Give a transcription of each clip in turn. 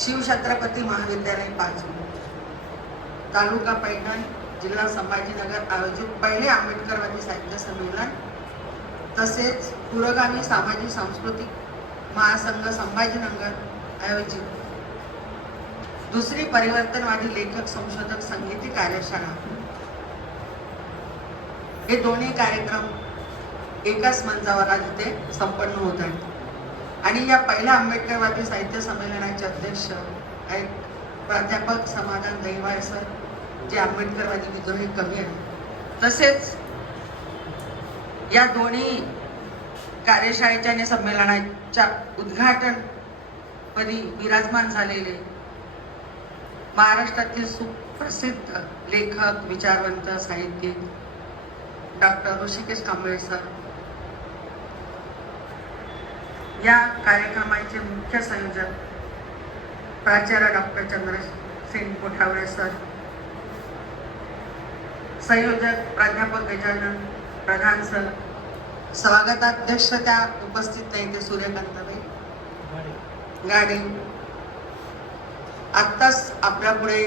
शिवछत्रपती महाविद्यालय पाचवी. तालुका पैठण जिल्हा संभाजीनगर आयोजित पहिले आंबेडकरवादी साहित्य संमेलन तसेच पुरोगामी सामाजिक सांस्कृतिक महासंघ संभाजीनगर आयोजित. दुसरी परिवर्तनवादी लेखक संशोधक संगीती कार्यशाळा. हे दोन्ही कार्यक्रम एकाच मंचावर आज इथे संपन्न होत आहेत. आणि या पहिल्या आंबेडकरवादी साहित्य संमेलनाचे अध्यक्ष आहेत. प्राध्यापक समाधान दैवाय सर जे आंबेडकरवादी विद्रोही कवी आहेत. तसेच या दोन्ही कार्यशाळेच्या आणि संमेलनाच्या उद्घाटनपदी विराजमान झालेले महाराष्ट्रातील सुप्रसिद्ध लेखक विचारवंत साहित्यिक डॉक्टर ऋषिकेश कांबळे सर या कार्यक्रमाचे मुख्य संयोजक प्राचार्य डॉक्टर चंद्रसेन कोठावळे सर संयोजक प्राध्यापक गजानन प्रधान सर स्वागताध्यक्ष त्या उपस्थित नाही ते सूर्यकांताबाई. गाडी. आत्ताच आपल्यापुढे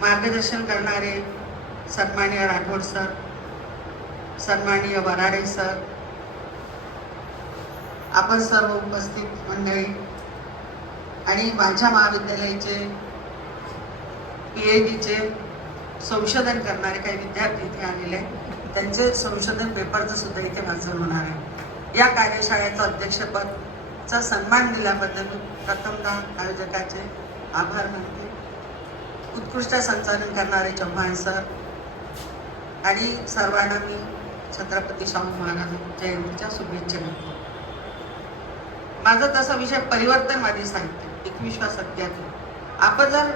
मार्गदर्शन करणारे सन्माननीय राठोड सर सन्मानीय वराडे सर आपण सर्व उपस्थित मंडळी आणि माझ्या महाविद्यालयाचे पी एच डीचे संशोधन करणारे काही विद्यार्थी इथे आलेले आहेत. त्यांचे संशोधन पेपरचं सुद्धा इथे वाचन होणार आहे. या कार्यशाळेचं अध्यक्षपदचा सन्मान दिल्याबद्दल मी प्रथमतः आयोजकाचे आभार मानते. उत्कृष्ट संचालन करणारे चव्हाण सर आणि सर्वांना मी छत्रपती शाहू महाराज जयंतीच्या शुभेच्छा देतो. माझा तसा विषय परिवर्तनवादी साहित्य एकविसव्या सत्यात आपण जर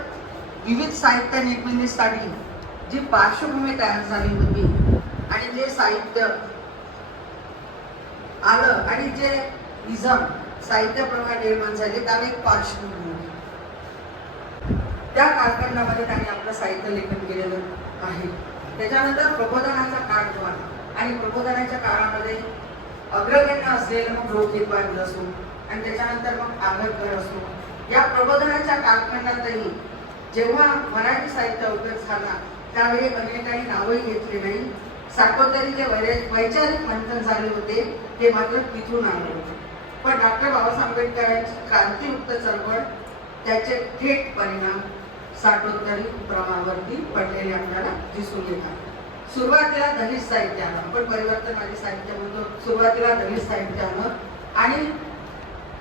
विविध साहित्य निर्मितीसाठी जी पार्श्वभूमी तयार झाली होती आणि जे साहित्य आलं आणि जे निझम साहित्य निर्माण झाले त्याला एक पार्श्वभूमी होती. त्या कालखंडामध्ये त्यांनी आपलं साहित्य लेखन केलेलं आहे. त्याच्यानंतर प्रबोधनाचा काळ जो आणि प्रबोधनाच्या काळामध्ये अग्रगण्य असलेलं मग लोकहितवाद असो आणि त्याच्यानंतर मग आंबेडकर असो. या प्रबोधनाच्या कालखंडातही जेव्हा मराठी साहित्य अवगत झाला त्यावेळी अनेकांनी नावही घेतली नाही. साकोतरी जे वैचारिक मंथन झाले होते ते मात्र तिथून आले होते. पण डॉक्टर बाबासाहेब आंबेडकरांची क्रांतियुक्त चळवळ त्याचे थेट परिणाम साठोत्तरी प्रमाणावरती पडलेले आपल्याला दिसून येतात. सुरुवातीला दलित साहित्य आलं आपण परिवर्तनवादी साहित्य म्हणतो सुरुवातीला दलित साहित्य आलं आणि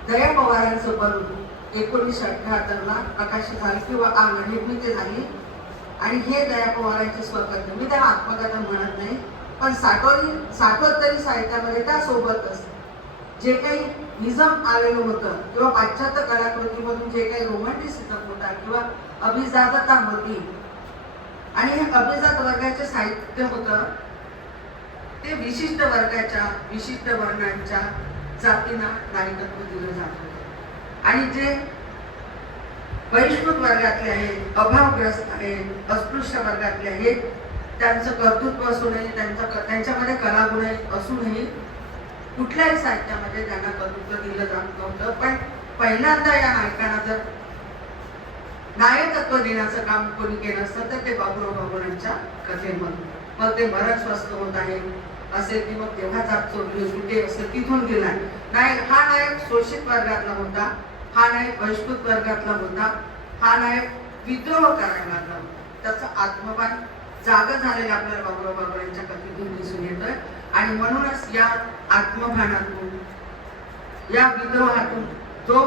दया पवारांचं बंधू एकोणीसशे अठ्याहत्तरला प्रकाशित झाली किंवा आग निर्मिती झाली. आणि हे दया पवारांचे स्वतंत्र. मी त्याला आत्मकथा म्हणत नाही पण साठवली साठोत्तरी साहित्यामध्ये त्यासोबतच जे काही निजम आलेलं होतं किंवा पाश्चात्य कलाकृतीमधून जे काही रोमॅन्टिसिझम होता किंवा अभिजातता होती आणि हे अभिजात वर्गाचे साहित्य होतं ते विशिष्ट वर्गाच्या विशिष्ट वर्णांच्या जातींना नागरिकत्व दिलं जात होतं. आणि जे बहिष्कृत वर्गातले आहेत अभावग्रस्त आहेत अस्पृश्य वर्गातले आहेत त्यांचं कर्तृत्व असूनही त्यांचा त्यांच्यामध्ये कलागुण असूनही कुठल्याही साहित्यामध्ये त्यांना कर्तृत्व दिलं जात नव्हतं. पण पहिल्यांदा या नायकांना जर नायकत्व देण्याचं काम कोणी केलं असतं तर ते बाबुराव बाबुरांच्या कथेमधून. मग ते मरण स्वस्त होत आहे. असेल की मग तेव्हा जात चोरली असेल तिथून गेला. नायक हा नायक शोषित वर्गातला होता हा नायक बहिष्कृत वर्गातला होता हा नायक विद्रोह करायला. लागला होता त्याचं आत्मभान जाग झालेलं आपल्याला बाबुराव बाबुरांच्या कथेतून दिसून येतोय. आणि म्हणूनच या आत्मभानातून या विद्रोहातून जो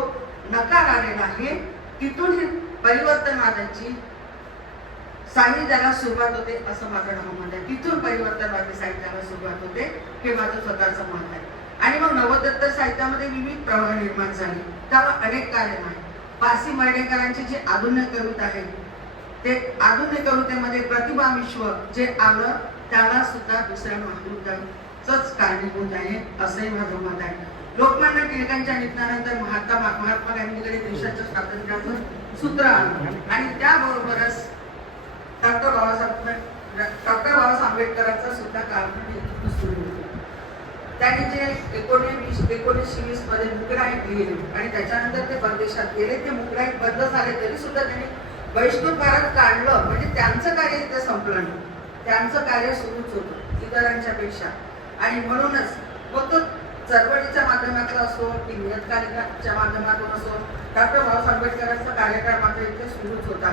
नकार आलेला आहे तिथून ही परिवर्तनवादाची साहित्याला सुरुवात होते असं माझं नाव मत आहे. तिथून परिवर्तनवादी साहित्याला सुरुवात होते हे माझं स्वतःचं मत आहे. आणि मग नवदत्त साहित्यामध्ये विविध प्रवाह निर्माण झाले. त्यावर अनेक कारण आहे पासी मर्डेकरांची जी आधुनिक कविता आहे ते आधुनिक कवितेमध्ये प्रतिभा विश्व जे आलं त्याला सुद्धा दुसऱ्या महायुद्धाचंच कारणीभूत आहे असंही माझं मत आहे. लोकमान्य टिळकांच्या निधनानंतर महात्मा महात्मा गांधीकडे देशाच्या स्वातंत्र्याचं सूत्र आलं. आणि त्याबरोबरच डॉक्टर बाबासाहेब डॉक्टर बाबासाहेब आंबेडकरांचा सुद्धा कारण सुरू होतो. त्यांनी जे एकोणीस एकोणीसशे वीसमध्ये मुकराईट लिहिले आणि त्याच्यानंतर ते परदेशात गेले. ते मुकराईट बंद झाले तरी सुद्धा त्यांनी वैष्णव भारत काढलं. म्हणजे त्यांचं कार्य इथे संपलं नाही. त्यांचं कार्य सुरूच होतं इतरांच्या पेक्षा आणि म्हणूनच मग तो चळवळीच्या माध्यमातून असो की नियतकालिकाच्या माध्यमातून असो डॉक्टर बाबासाहेब आंबेडकरांचा कार्यकाळ मात्र इथे सुरूच होता.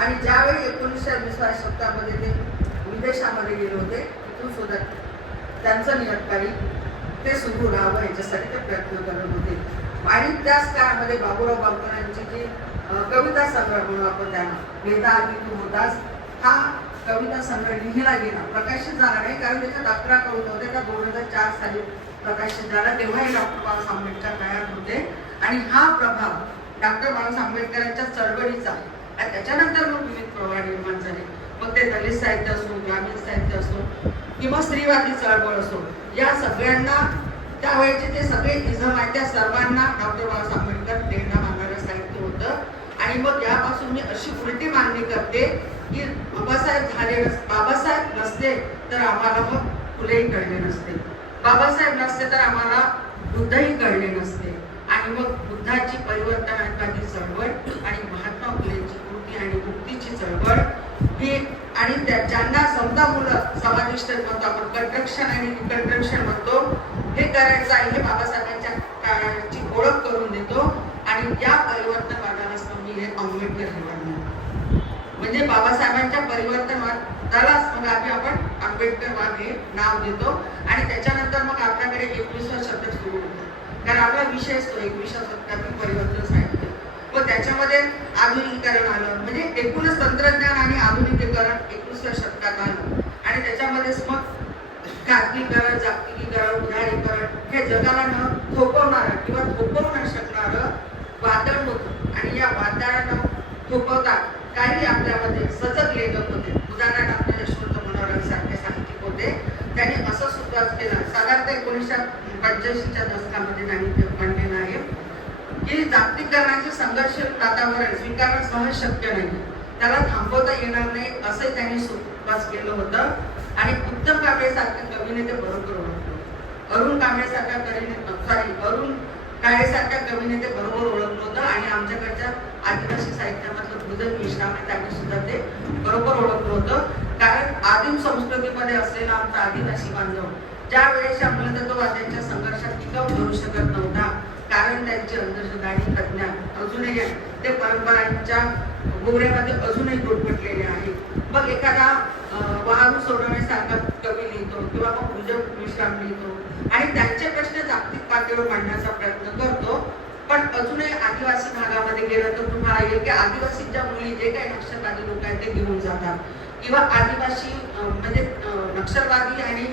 आणि ज्यावेळी एकोणीसशे वीसव्या शतकामध्ये ते विदेशामध्ये गेले होते तिथून सुद्धा त्यांचं नियतकारी ते सुरू राहावं याच्यासाठी ते प्रयत्न करत होते. आणि त्याच काळामध्ये बाबूराव बाबकरांची जी कविता संग्रह म्हणून आपण त्यांना वेदा आधी तू होतास हा कविता संग्रह लिहिला गेला प्रकाशित झाला नाही कारण त्याच्यात अकरा कविता होत्या त्या दोन हजार चार साली प्रकाशित झाला तेव्हाही डॉक्टर बाबासाहेब आंबेडकर तयार होते. आणि हा प्रभाव डॉक्टर बाबासाहेब आंबेडकरांच्या चळवळीचा त्याच्यानंतर मग विविध प्रवाह निर्माण झाले. मग ते दलित साहित्य असो ग्रामीण साहित्य असो किंवा स्त्रीवादी चळवळ असो या सगळ्यांना त्यावेळेचे ते सगळे इझम आहेत त्या सर्वांना डॉक्टर बाबासाहेब आंबेडकर प्रेरणा मानणारं साहित्य होतं. आणि मग यापासून मी अशी उलटी मागणी करते की बाबासाहेब झाले नस- बाबासाहेब नसते तर आम्हाला मग फुलेही कळले नसते. बाबासाहेब नसते तर आम्हाला बुद्धही कळले नसते. आणि मग बुद्धाची परिवर्तनात्मक चळवळ आणि महात्मा फुलेंची चळवळ. ही आणि त्या- ज्यांना समजा मुलं समाविष्ट म्हणतो आपण कंट्रक्शन आणि कंट्रक्शन म्हणतो हे करायचं आहे हे बाबासाहेबांच्या काळाची ओळख करून देतो. आणि या परिवर्तनवादालाच मी हे आंबेडकर हे म्हणणार म्हणजे बाबासाहेबांच्या परिवर्तनवादालाच मग आम्ही आपण आंबेडकरवाद हे नाव देतो. आणि त्याच्यानंतर मग आपल्याकडे एकविसवा शब्द सुरू होतो. कारण आपला विषय असतो एकविसव्या शतकातील परिवर्तन साहित्य. व त्याच्यामध्ये आधुनिकीकरण आलं. म्हणजे एकूणच तंत्रज्ञान आणि आधुनिकीकरण एकवीसव्या शतकात आलं. आणि त्याच्यामध्येच मग खाजगीकरण जागतिकीकरण उदारीकरण हे जगाला न थोपवणारं किंवा थोपवू न शकणारं वादळ होतं. आणि या वादळानं थोपवता काही आपल्यामध्ये सजग लेखक होते. उदाहरणार्थ आपले यशवंत मनोहर सारखे साहित्यिक होते. त्यांनी असं सुरुवात केलं. साधारणतः एकोणीसशे पंच्याऐंशीच्या दशकामध्ये नाही हे जागतिकीकरणाचे संघर्ष वातावरण स्वीकारणं सहज शक्य नाही. त्याला थांबवता येणार नाही असंही त्यांनी सुपास केलं होतं. आणि उत्तम कांबळेसारख्या कवीने ते बरोबर ओळखलं. अरुण कांबळेसारख्या कवीने सॉरी अरुण काळेसारख्या कवीने ते बरोबर ओळखलं होतं. आणि आमच्याकडच्या आदिवासी साहित्यामधलं भूदन मिश्राम त्यांनी सुद्धा ते बरोबर ओळखलं होतं. कारण आदिम संस्कृतीमध्ये असलेला आमचा आदिवासी बांधव ज्या वेळेच्या मूलतत्ववाद्यांच्या संघर्षात टिकाव करू शकत नव्हता कारण त्यांची अंधश्रद्धा प्रज्ञा अजूनही आहे. ते परंपरांच्या गोऱ्यामध्ये अजूनही गोटपटलेले आहे मग एखादा अं, वाहन सोडवण्यासारखा कवी लिहितो किंवा मग उजव विश्राम लिहितो आणि त्यांचे प्रश्न जागतिक पातळीवर मांडण्याचा प्रयत्न करतो. पण अजूनही आदिवासी भागामध्ये गेलं तर तुम्हाला येईल की आदिवासीच्या मुली जे काही नक्षलवादी लोक आहेत ते घेऊन जातात. किंवा आदिवासी म्हणजे नक्षलवादी आणि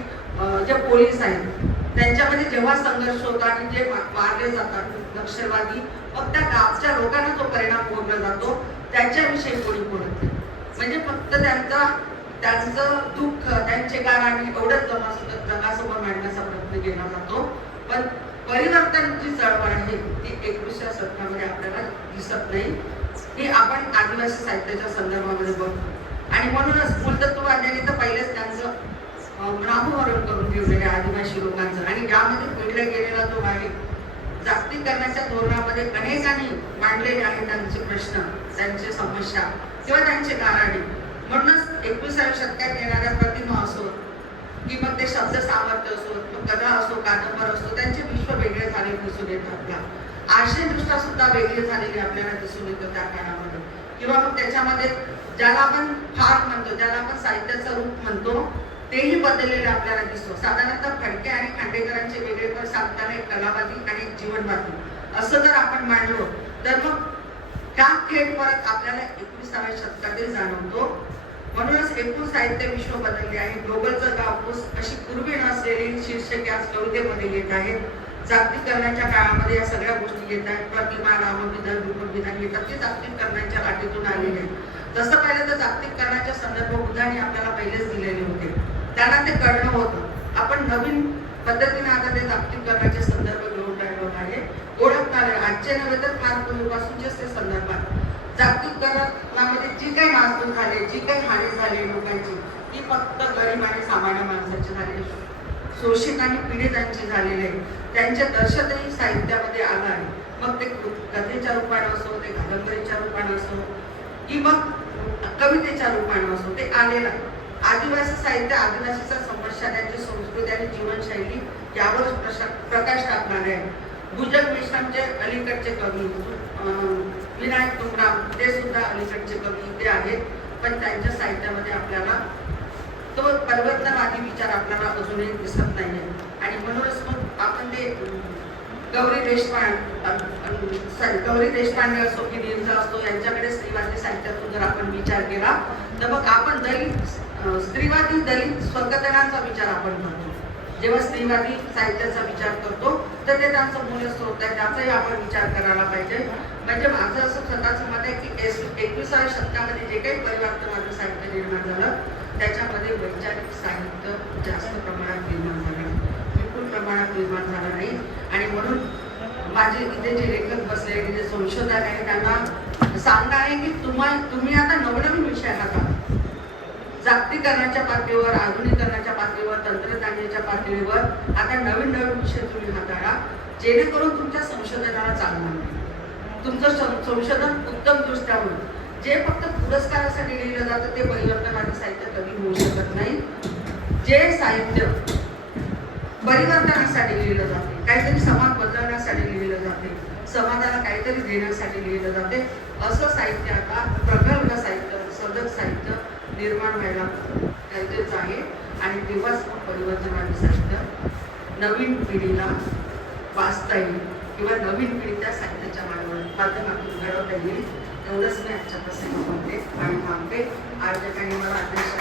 जे पोलीस आहेत त्यांच्यामध्ये जेव्हा संघर्ष होतो आणि जे मारले जातात नक्षलवादी मग त्या गावच्या लोकांना तो परिणाम भोगला जातो. त्याच्याविषयी कोणी बोलत नाही. म्हणजे फक्त त्यांचा त्यांचं दुःख त्यांचे कारण एवढंच जमा जगासमोर मांडण्याचा प्रयत्न केला जातो. पण परिवर्तनची चळवळ आहे ती एकविसव्या शतकामध्ये आपल्याला दिसत नाही. हे आपण आदिवासी साहित्याच्या संदर्भामध्ये बघतो. आणि म्हणूनच मूलतत्ववाद्यांनी तर पहिलेच त्यांचं अं, करून ठेवलेले आदिवासी लोकांचं. आणि यामध्ये पिढल्या गेलेला जो आहे जागतिकीकरणाच्या धोरणामध्ये अनेकांनी मांडलेले आहेत त्यांचे प्रश्न त्यांचे समस्या किंवा त्यांचे कारणे म्हणूनच एकविसाव्या शतकात येणाऱ्या प्रतिमा असो की मग ते शब्द सामर्थ्य असो मग कथा असो कादंबर असो त्यांचे विश्व वेगळे झाले दिसून येतं आपल्या. आशयदृष्ट्या सुद्धा वेगळी झालेली आपल्याला दिसून येतं त्या काळामध्ये. किंवा मग त्याच्यामध्ये ज्याला आपण फार म्हणतो ज्याला आपण साहित्याचं रूप म्हणतो तेही बदललेले आपल्याला दिसतो. साधारणतः फडके आणि खांडेकरांचे वेगळेपण सांगताना एक कलावादी आणि एक जीवनवादी असं जर आपण मांडलो तर मग त्या थेट परत आपल्याला एकविसाव्या शतकातील जाणवतो. म्हणूनच एकूण साहित्य विश्व बदलले आहे. ग्लोबलचं कापूस अशी पूर्वी नसलेली शीर्षके आज कवितेमध्ये येत आहेत जागतिकरणाच्या काळामध्ये या सगळ्या गोष्टी येत आहेत. प्रतिमा नामविधान रूपविधान येतात. ते जागतिकरणाच्या लाटेतून आलेले आहेत. तसं पाहिलं तर जागतिकरणाच्या संदर्भ बुद्धाने आपल्याला पहिलेच दिलेले होते. त्यांना ते कळणं होतं. आपण नवीन पद्धतीने आता ते जागतिकीकरणाचे संदर्भ घेऊन राहिलो आहे. ओळखता आजचे नव्हे तर फार पूर्वीपासूनचेच ते संदर्भ आहेत. जागतिकीकरणामध्ये जी काही नासधूस झाली जी काही हानी झाली लोकांची ती फक्त गरीब आणि सामान्य माणसाची झाली शोषित आणि पीडितांची झालेले आहे. त्यांचे दर्शनही साहित्यामध्ये आलं आहे. मग ते कथेच्या रूपानं असो ते कादंबरीच्या रूपानं असो की मग कवितेच्या रूपानं असो ते आलेलं आहे. आदिवासी साहित्य आदिवासीचा समस्या त्यांची संस्कृती आणि जीवनशैली यावर प्रकाश टाकणारे आहे. भुजंग मिश्रामचे अलीकडचे कवी विनायक तुंगराम ते सुद्धा अलीकडचे कवी ते आहेत. पण त्यांच्या साहित्यामध्ये आपल्याला तो परिवर्तनवादी विचार आपल्याला अजूनही दिसत नाही आहे आणि म्हणूनच मग आपण ते गौरी देशपांडे सॉरी गौरी देशपांडे असो की निर्जा असतो यांच्याकडे स्त्रीवादी साहित्यातून जर आपण विचार केला तर मग आपण दलित स्त्रीवादी दलित स्वर्गतनाचा विचार आपण करतो. जेव्हा स्त्रीवादी साहित्याचा विचार करतो तर ते त्यांचं मूल स्रोत आहे त्याचाही आपण विचार करायला पाहिजे. म्हणजे माझं असं स्वतःचं मत आहे की एस एकविसाव्या शतकामध्ये जे काही परिवर्तनाचं साहित्य निर्माण झालं त्याच्यामध्ये वैचारिक साहित्य जास्त प्रमाणात निर्माण झालं. विपुल प्रमाणात निर्माण झालं नाही. आणि म्हणून माझे इथे जे लेखक बसले जे संशोधक आहे त्यांना सांगणं आहे की तुम्हा तुम्ही आता नवनवीन विषय का जागतिकरणाच्या पातळीवर आधुनिकरणाच्या पातळीवर तंत्रज्ञानाच्या पातळीवर आता नवीन नवीन विषय तुम्ही हाताळा जेणेकरून तुमच्या संशोधनाला चालणार मिळेल. तुमचं सं- संशोधन उत्तमदृष्ट्या होईल. जे फक्त पुरस्कारासाठी लिहिलं जातं ते परिवर्तनाचं साहित्य कधी होऊ शकत नाही. जे साहित्य परिवर्तनासाठी लिहिलं जाते काहीतरी समाज बदलण्यासाठी लिहिलं जाते समाजाला काहीतरी देण्यासाठी लिहिलं जाते असं साहित्य आता प्रगल्भ साहित्य सदक साहित्य निर्माण व्हायला गरजेचं आहे. आणि तेव्हाच मग परिवर्तनाचे साहित्य नवीन पिढीला वाचता येईल किंवा नवीन पिढी त्या साहित्याच्या माध्यमातून माध्यमातून घडवता येईल एवढंच मी आजच्या प्रसंगी म्हणते आणि थांबते आज काही मला अध्यक्ष